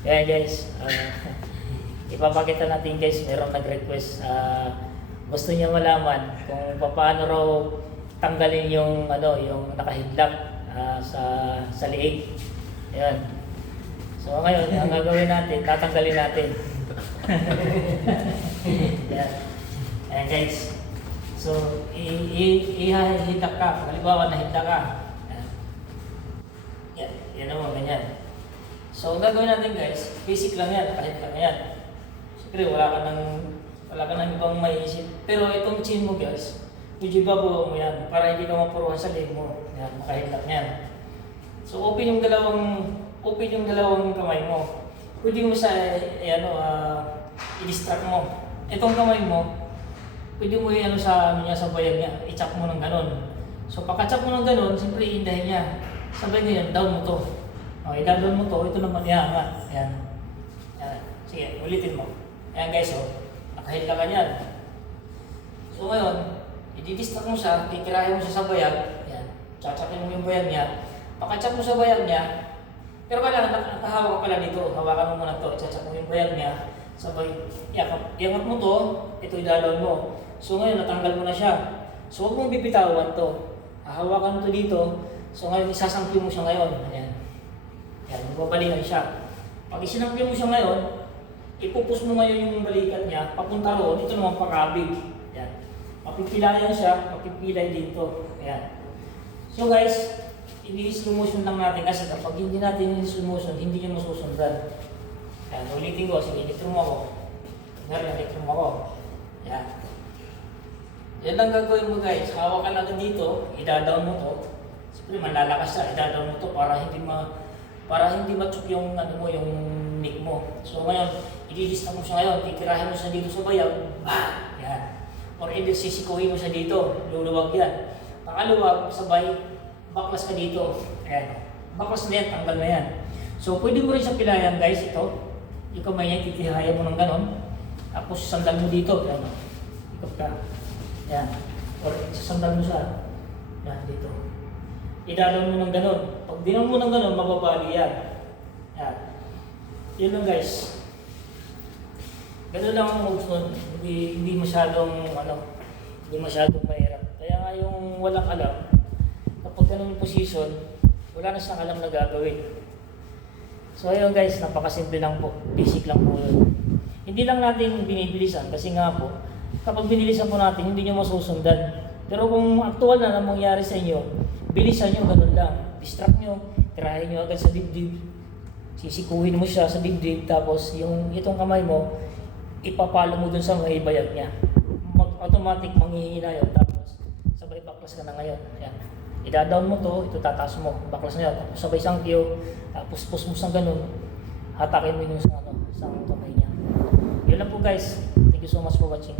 Kaya guys, ipapakita natin guys, merong nag-request, gusto niya malaman kung paano raw tanggalin yung yung nakahidlak sa liig. Ayan. So ngayon, ang gagawin natin, tatanggalin natin. Ayan. Ayan guys. So, ihahidlak ka. Halimbawa, nahidlak ka. Ayan. Yan naman, ganyan. So, ang gagawin natin guys, basic lang yan, kahit lang yan. Siyempre, wala ka nang ibang maiisip. Pero itong chin mo guys, medyo babawa mo yan para hindi ka mapuruhan sa leg mo. Yan, makahidlak yan. So, open yung dalawang kamay mo. Pwede mo sa, i-distract mo. Itong kamay mo, pwede mo sa bayag niya, i-chop mo ng ganon. So, pagka-chop mo ng ganon, siyempre, iindahin niya. Sabay ganyan, down mo to. Okay, down mo to, ito naman iangat. Ayan. Ayan. Sige, ulitin mo. Ayan guys, nakahidlak ka niyan. So ngayon, i-distract mo siya, titirahin mo siya sa bayag. Ayan. Tsatsapin mo yung bayag niya. Pagka-chop mo sa bayag niya, pero kailangan nakahawak ka pala dito. Hawakan mo muna to, tsatsap mo yung bayag niya. Sabay, iangat mo to, ito idalon mo. So ngayon, natanggal mo na siya. So huwag mong bibitawan to. Hahawakan mo to dito. So ngayon, isasangkli mo siya ngayon. Ayan. Ayan, magbabalikan siya. Pag isinangkli mo siya ngayon, ipupus mo ngayon yung balikat niya, papunta roon, ito naman pakabig. Ayan. Mapipilayan siya, mapipilay dito. Ayan. So guys, i-slow motion lang natin kasi kapag hindi natin i-slow motion, hindi niya masusundan. Ayan, ulitin ko, sige, elektro mo ako. Ngayon, elektro mo ako. Ayan. Yan lang gagawin mo guys, hawakan natin dito, i-down mo to. Siyempre, malalakas siya, i-down mo to para hindi matsuk yung yung neck mo. So ngayon, i-distract mo siya ngayon, titirahin mo siya dito sa bayag, yan. Or sisikuhin mo siya dito, luluwag yan. Pakaluwag, sabay, baklas ka dito. Ayan. Baklas na yan, tanggal na yan. So pwede mo rin siya pilayan guys, ito. Yung kamay niya, titirahin mo ng ganon. Tapos sandal mo dito, yan. Ikot ka. Yan. Or sasandal mo siya. Yan, dito. Idalon mo ng ganon. Pag dinan mo ng ganon, mababali yan. Yan. Yun lang guys. Ganun lang ang moves nun. Hindi masyadong mahirap. Kaya nga yung walang alam, kapag ganun yung position, wala na siyang alam na gagawin. So ayun guys, napakasimple lang po. Basic lang po yun. Hindi lang natin binibilisan kasi nga po, kapag binilisan po natin, hindi nyo masusundan. Pero kung aktual na mangyari sa inyo, bilisan nyo, ganun lang. Distract nyo, tirahin nyo agad sa dibdib. Sisikuhin mo siya sa dibdib, tapos itong kamay mo, ipapalo mo dun sa may bayag niya. Automatic manghihina yun, tapos sabay baklas ka na ngayon. Ayan. Ida-down mo to, ito tataas mo, baklas na yun. Tapos sabay sangkyo, tapos push mo sa ganun, hatakin mo yung sa kamay niya. Yun lang po guys. Thank you so much for watching.